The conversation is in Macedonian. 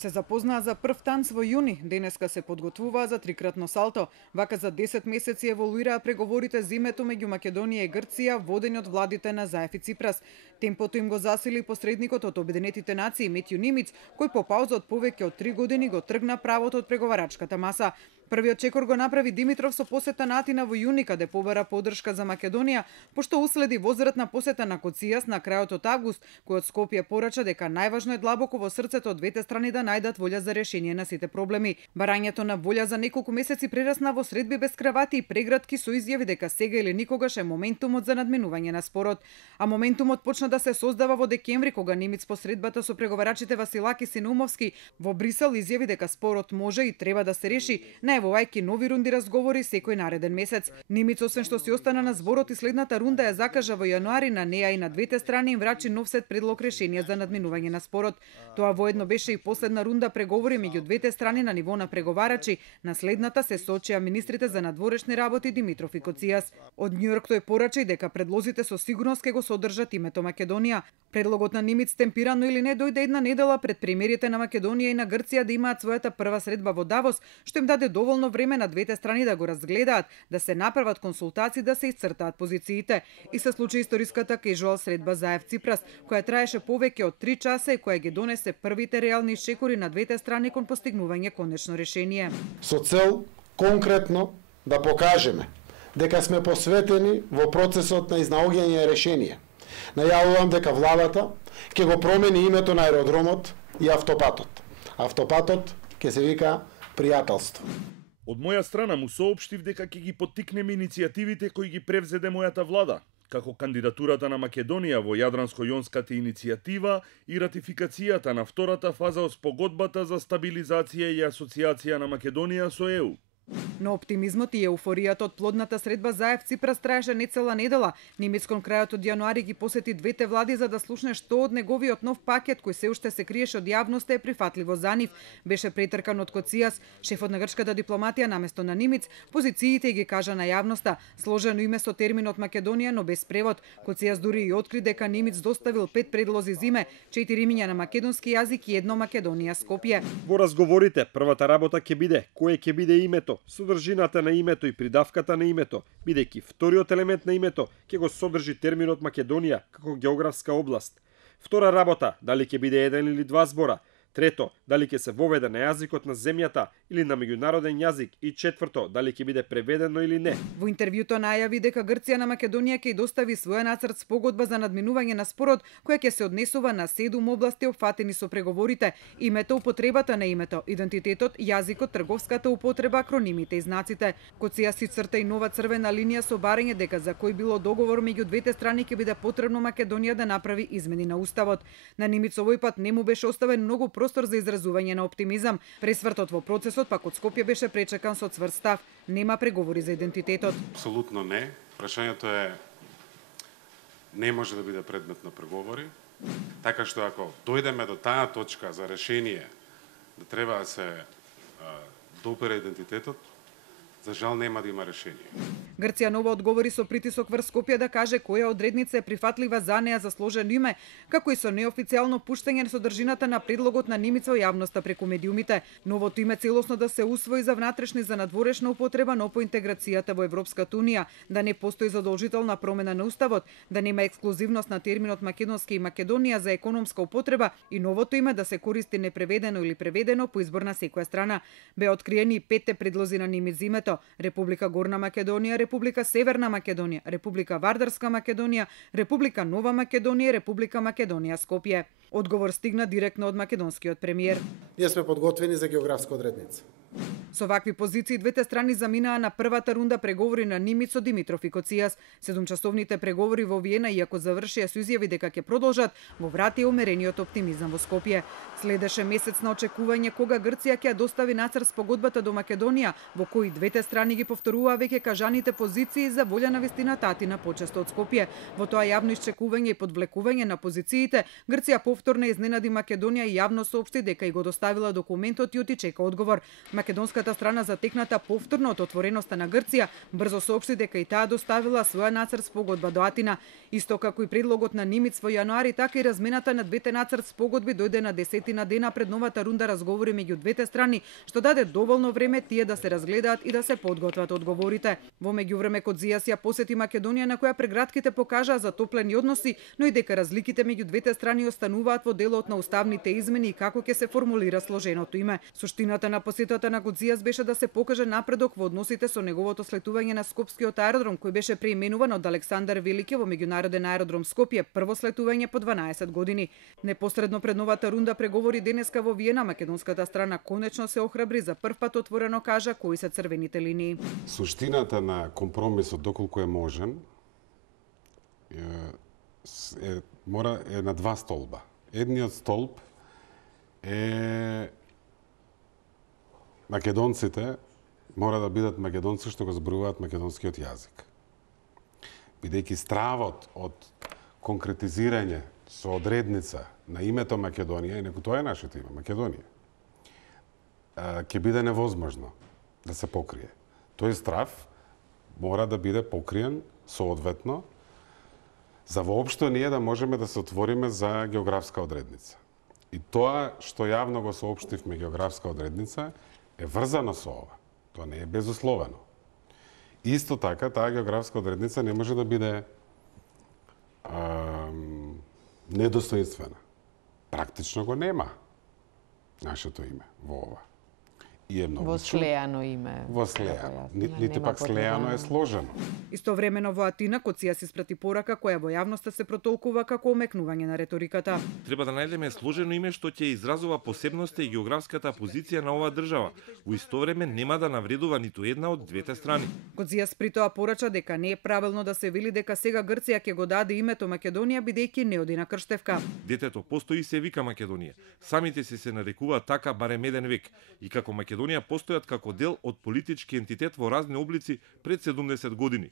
Се запознаа за прв танц во јуни, денеска се подготвуваа за трикратно салто. Вака за 10 месеци еволуираа преговорите за името меѓу Македонија и Грција, водени од владите на Заев и Ципрас. Темпото им го засили посредникот од Обединетите нации Метју Нимиц, кој по пауза од повеќе од 3 години го тргна правото од преговарачката маса. Првиот чекор го направи Димитров со посета на Атина во јуни, каде побара поддршка за Македонија, пошто уследи возвратна посета на Коцијас на крајот од август, кој од Скопје порача дека најважно е длабоко во срцето од двете страни да најдат волја за решение на сите проблеми. Барањето на волја за неколку месеци прерасна во средби без кравати и прегратки со изјави дека сега или никогаш е моментумот за надминување на спорот. А моментумот почна да се создава во декември, кога Нимиц по средбата со преговарачите Василакис и Наумовски во Брисел изјави дека спорот може и треба да се реши, најавувајќи нови рунди разговори секој нареден месец. Нимиц, освен што си остана на зборот и следната рунда ја закажа во јануари, на неа и на двете страни им врачи нов сет предлог решение за надминување на спорот. Тоа воедно беше и последна рунда преговори меѓу двете страни на ниво на преговарачи. На следната се соочија министрите за надворешни работи Димитров и Коцијас. Од Њујорк тој порача и дека предлозите со сигурност ќе го содржат името Македонија. Предлогот на Нимиц, темпирано или не, дојде една недела пред премиерите на Македонија и на Грција да имаат својата прва средба во Давос, што им даде доволно време на двете страни да го разгледаат, да се направат консултации, да се исцртаат позициите. И се случи историската кежуал средба Заев Ципрас, која траеше повеќе од 3 часа и која ги донесе првите реални чекори на двете страни кон постигнување конечно решение. Со цел конкретно да покажеме дека сме посветени во процесот на изнаоѓање решение. Најавувам дека владата ќе го промени името на аеродромот и автопатот. Автопатот ќе се вика пријателство. Од моја страна му соопштив дека ќе ги поттикнеме иницијативите кои ги превзеде мојата влада, како кандидатурата на Македонија во Јадранско-јонската иницијатива и ратификацијата на втората фаза од спогодбата за стабилизација и асоциација на Македонија со ЕУ. Но оптимизмот и еуфоријата од плодната средба Заев Ципрас траеше не цела недела. Нимиц кон крајот од јануари ги посети двете влади за да слушне што од неговиот нов пакет, кој се уште се криеше од јавноста, е прифатливо за нив. Беше претркан од Коцијас, шефот на грчката дипломатија наместо на Нимиц, позициите ги кажа на јавноста. Сложено име со терминот Македонија, но без превод. Коцијас дури и откри дека Нимиц доставил 5 предлози за име, 4 имиња на македонски јазик и 1 Македонија Скопје. Во разговорите првата работа ќе биде кое ќе биде името, содржината на името и придавката на името, бидејќи вториот елемент на името ќе го содржи терминот Македонија како географска област. Втора работа, дали ќе биде еден или два збора. Трето, дали ќе се воведе на јазикот на земјата или на меѓународен јазик, и четврто, дали ќе биде преведено или не. Во интервјуто најави дека Грција на Македонија ќе достави своја нацрт спогодба за надминување на спорот, која ќе се однесува на 7 области опфатени со преговорите: името, употребата на името, идентитетот, јазикот, трговската употреба, акронимите и знаците. Коцијас си црта и нова црвена линија со барање дека за кој било договор меѓу двете страни ќе биде потребно Македонија да направи измени на уставот. На Нимиц овој пат не му беше оставен многу простор за изразување на оптимизам. Пресвртот во процесот пак од Скопје беше пречекан со цврст став. Нема преговори за идентитетот. Апсолутно не. Прашањето е не може да биде предмет на преговори. Така што ако дојдеме до таа точка за решение да треба да се допира идентитетот, за жал нема да има решение. Грција нова одговори со притисок врз Скопје да каже која одредница е прифатлива за неа за сложено име, како и со неофицијално пуштање на содржината на предлогот на Нимиц во јавноста преку медиумите. Новото име целосно да се усвои за внатрешна и за надворешна употреба, но по интеграцијата во Европската унија, да не постои задолжителна промена на уставот, да нема ексклузивност на терминот македонски и Македонија за економска употреба и новото име да се користи непреведено или преведено по избор на секоја страна. Бе откриени и 5 предлози на Нимиц за името: Република Горна Македонија, Република Северна Македонија, Република Вардарска Македонија, Република Нова Македонија, Република Македонија Скопје. Одговор стигна директно од македонскиот премиер. Ние сме подготвени за географска одредница. Со вакви позиции двете страни заминаа на првата рунда преговори на Нимиц со Димитров и Коцијас. 7-часовните преговори во Виена, иако завршија со изјави дека ќе продолжат, го врати умерениот оптимизам во Скопје. Следеше месец на очекување кога Грција ќе достави нацрт спогодбата до Македонија, во кој двете страни ги повторуваа веќе кажаните позиции за волја на вистината Атина почесто од Скопје. Во тоа јавно исчекување и подвлекување на позициите, Грција повторно изненади Македонија и јавно соопшти дека и го доставила документот и оти чека одговор. Македонската страна, затекната повторно од отвореноста на Грција, брзо соопшти дека и таа доставила своја нацрт спогодба до Атина. Исто како и предлогот на Нимиц во јануари, така и размената на двете нацрт спогодби дојде на 10 дена пред новата рунда разговори меѓу двете страни, што даде доволно време тие да се разгледаат и да се подготват одговорите. Во меѓувреме Кодзијас ја посети Македонија, на која прегратките покажаа затоплени односи, но и дека разликите меѓу двете страни остануваат во делот на уставните измени и како ќе се формулира сложеното име. Суштината на посетата на Кодзијас беше да се покаже напредок во односите со неговото слетување на Скопскиот аеродром, кој беше преименуван од Александар Велики во меѓународен аеродром Скопје, прво слетување по 12 години. Непосредно пред новата рунда преговори денеска во Виена, македонската страна конечно се охрабри, за прв пат отворено кажа кои се црвените линии. Суштината на компромисот, доколку е можен, е на два столба. Едниот столб е македонците мора да бидат македонци што го зборуваат македонскиот јазик. Бидејќи стравот од конкретизирање со одредница на името Македонија, инаку тоа е нашето име, Македонија, ќе биде невозможно да се покрие. Тој страв мора да биде покриен соодветно за воопшто ние да можеме да се отвориме за географска одредница. И тоа што јавно го соопштивме географска одредница е врзано со ова. Тоа не е безусловено. Исто така, таа географска одредница не може да биде недостоинствена. Практично го нема нашето име во ова. И е многу во слејано име. Во слејано. Нити пак слејано е сложено. Истовремено во Атина Коција испрати порака која во јавноста се протолкува како омекнување на реториката. Треба да најдеме сложено име што ќе изразува посебноста и географската позиција на оваа држава. Во исто време нема да навредува ниту една од двете страни. Коција при тоа порача дека не е правилно да се вели дека сега Грција ќе го даде името Македонија бидејќи не оди на крштевка. Детето постои и се вика Македонија. Самите се нарекуваат така барем еден век и како Македонија постојат како дел од политички ентитет во разни облици пред 70 години.